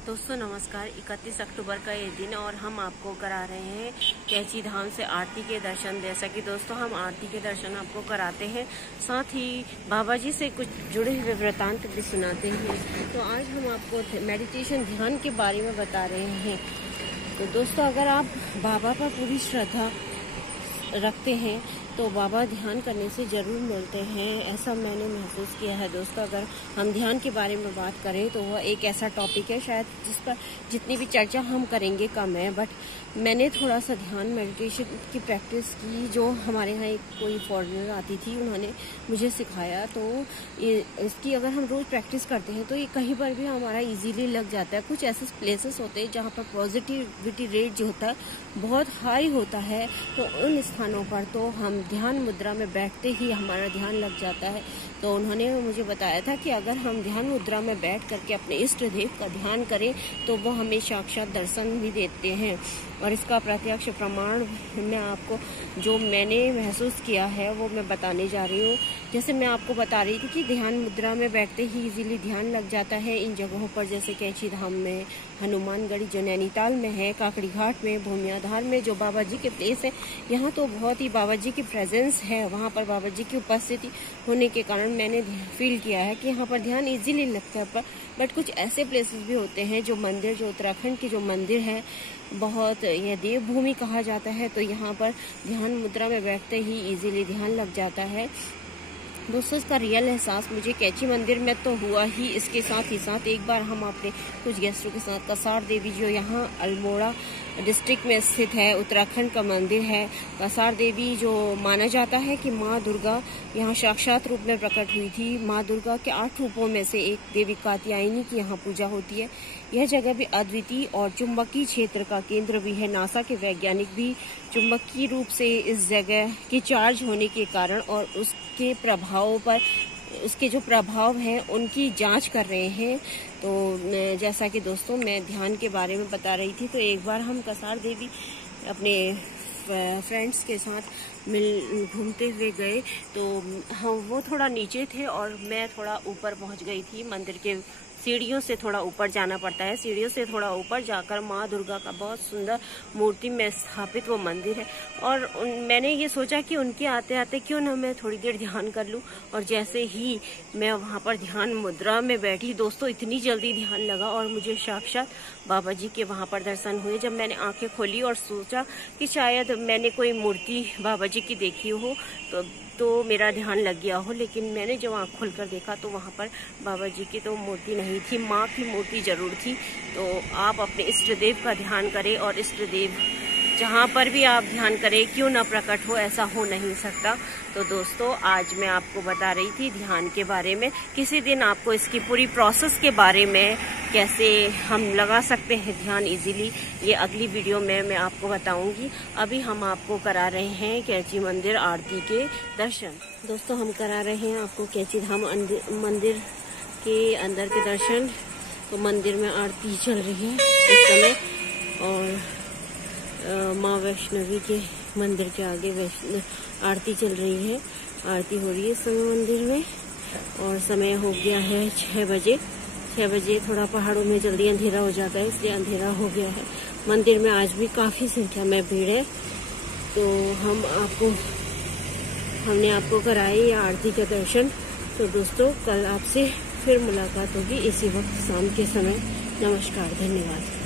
दोस्तों नमस्कार। 31 अक्टूबर का ये दिन और हम आपको करा रहे हैं कैची धाम से आरती के दर्शन। जैसा कि दोस्तों हम आरती के दर्शन आपको कराते हैं, साथ ही बाबा जी से कुछ जुड़े हुए वृतांत भी सुनाते हैं। तो आज हम आपको मेडिटेशन ध्यान के बारे में बता रहे हैं। तो दोस्तों अगर आप बाबा पर पूरी श्रद्धा रखते हैं तो बाबा ध्यान करने से ज़रूर मिलते हैं, ऐसा मैंने महसूस किया है। दोस्तों अगर हम ध्यान के बारे में बात करें तो वह एक ऐसा टॉपिक है शायद जिस पर जितनी भी चर्चा हम करेंगे कम है, बट मैंने थोड़ा सा ध्यान मेडिटेशन की प्रैक्टिस की। जो हमारे यहाँ एक कोई फॉरेनर आती थी, उन्होंने मुझे सिखाया। तो इसकी अगर हम रोज़ प्रैक्टिस करते हैं तो ये कहीं पर भी हमारा इजीली लग जाता है। कुछ ऐसे प्लेसेस होते हैं जहाँ पर पॉजिटिविटी रेट जो होता है बहुत हाई होता है, तो उन स्थानों पर तो हम ध्यान मुद्रा में बैठते ही हमारा ध्यान लग जाता है। तो उन्होंने मुझे बताया था कि अगर हम ध्यान मुद्रा में बैठ करके अपने इष्ट देव का ध्यान करें तो वो हमें साक्षात दर्शन भी देते हैं। और इसका प्रत्यक्ष प्रमाण मैं आपको जो मैंने महसूस किया है वो मैं बताने जा रही हूँ। जैसे मैं आपको बता रही थी कि ध्यान मुद्रा में बैठते ही इजीली ध्यान लग जाता है इन जगहों पर, जैसे कैची धाम में, हनुमानगढ़ी जो नैनीताल में है, काकड़ी घाट में, भूमियाधार में जो बाबा जी के प्लेस है, यहाँ तो बहुत ही बाबा जी की प्रेजेंस है। वहाँ पर बाबा जी की उपस्थिति होने के कारण मैंने फील किया है कि यहाँ पर ध्यान इजीली लगता है। बट कुछ ऐसे प्लेसेस भी होते हैं जो मंदिर, जो उत्तराखंड के जो मंदिर है, बहुत यह देवभूमि कहा जाता है, तो यहाँ पर ध्यान मुद्रा में बैठते ही इजीली ध्यान लग जाता है। दोस्तों इसका रियल एहसास मुझे कैची मंदिर में तो हुआ ही, इसके साथ ही साथ एक बार हम अपने कुछ गेस्टों के साथ कसार देवी जो यहाँ अल्मोड़ा डिस्ट्रिक्ट में स्थित है, उत्तराखंड का मंदिर है। कसार देवी जो माना जाता है कि माँ दुर्गा यहाँ साक्षात रूप में प्रकट हुई थी। माँ दुर्गा के 8 रूपों में से एक देवी कात्यायनी की यहाँ पूजा होती है। यह जगह भी अद्वितीय और चुंबकीय क्षेत्र का केंद्र भी है। नासा के वैज्ञानिक भी चुंबकीय रूप से इस जगह के चार्ज होने के कारण और उसके प्रभावों पर, उसके जो प्रभाव हैं उनकी जांच कर रहे हैं। तो जैसा कि दोस्तों मैं ध्यान के बारे में बता रही थी, तो एक बार हम कसार देवी अपने फ्रेंड्स के साथ मिल घूमते हुए गए, तो हम वो थोड़ा नीचे थे और मैं थोड़ा ऊपर पहुंच गई थी। मंदिर के सीढ़ियों से थोड़ा ऊपर जाना पड़ता है। सीढ़ियों से थोड़ा ऊपर जाकर माँ दुर्गा का बहुत सुंदर मूर्ति में स्थापित वो मंदिर है। और मैंने ये सोचा कि उनके आते आते क्यों ना मैं थोड़ी देर ध्यान कर लूँ। और जैसे ही मैं वहाँ पर ध्यान मुद्रा में बैठी दोस्तों, इतनी जल्दी ध्यान लगा और मुझे साक्षात बाबा जी के वहाँ पर दर्शन हुए। जब मैंने आंखें खोली और सोचा कि शायद मैंने कोई मूर्ति बाबा जी की देखी हो तो मेरा ध्यान लग गया हो, लेकिन मैंने जब आँख खोलकर देखा तो वहाँ पर बाबा जी की तो मूर्ति नहीं थी, माँ की मूर्ति जरूर थी। तो आप अपने इष्ट देव का ध्यान करें और इष्ट देव जहाँ पर भी आप ध्यान करें क्यों ना प्रकट हो, ऐसा हो नहीं सकता। तो दोस्तों आज मैं आपको बता रही थी ध्यान के बारे में। किसी दिन आपको इसकी पूरी प्रोसेस के बारे में, कैसे हम लगा सकते हैं ध्यान इजीली, ये अगली वीडियो में मैं आपको बताऊंगी। अभी हम आपको करा रहे हैं कैची मंदिर आरती के दर्शन। दोस्तों हम करा रहे हैं आपको कैची धाम मंदिर के अंदर के दर्शन। तो मंदिर में आरती चल रही है इस समय और माँ वैष्णवी के मंदिर के आगे आरती चल रही है। आरती हो रही है इस समय मंदिर में और समय हो गया है 6 बजे। 6 बजे थोड़ा पहाड़ों में जल्दी अंधेरा हो जाता है, इसलिए अंधेरा हो गया है। मंदिर में आज भी काफ़ी संख्या में भीड़ है। तो हमने आपको कराए आरती का दर्शन। तो दोस्तों कल आपसे फिर मुलाकात होगी इसी वक्त शाम के समय। नमस्कार, धन्यवाद।